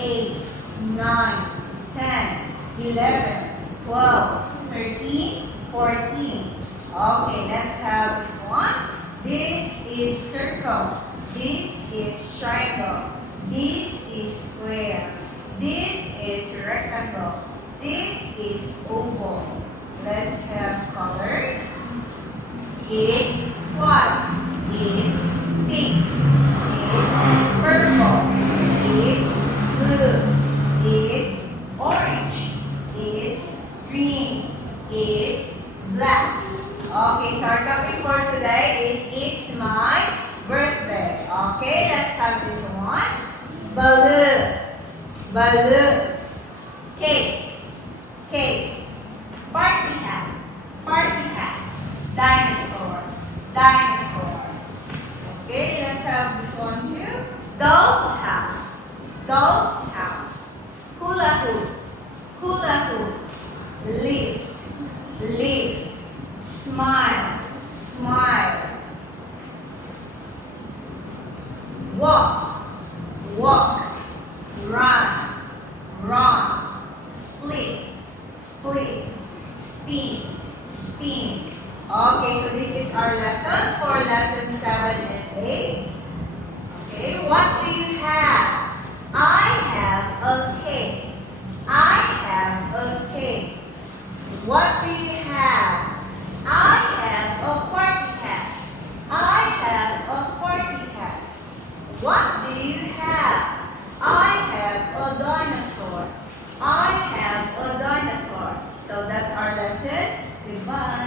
8, 9, 10, 11, 12, 13, 14. Okay, let's have this one. This is circle. This is triangle. This is square. This is rectangle. This is oval. Let's have colors. It's white. It's pink. It's purple. It's blue. It's orange. It's green. It's black. Okay, so our topic for today is It's My Birthday. Okay, let's have this one. Balloons. Balloons. Cake. Cake. Party hat. Party hat. Dinosaur. Dinosaur. Okay, let's have this one too. Doll's house. Doll's house. Hula hoop. Hula hoop. Leaf. Leaf. Smile. Smile. Walk. Walk. Run. Run. Split. Split. Spin. Spin. Okay, so this is our lesson for lesson 7 and 8. Okay, what do you have? I have a cake. I have a cake. What do you have? I have a party hat. I have a party hat. What do you have? I have a dinosaur. I have a dinosaur. So that's our lesson. Goodbye.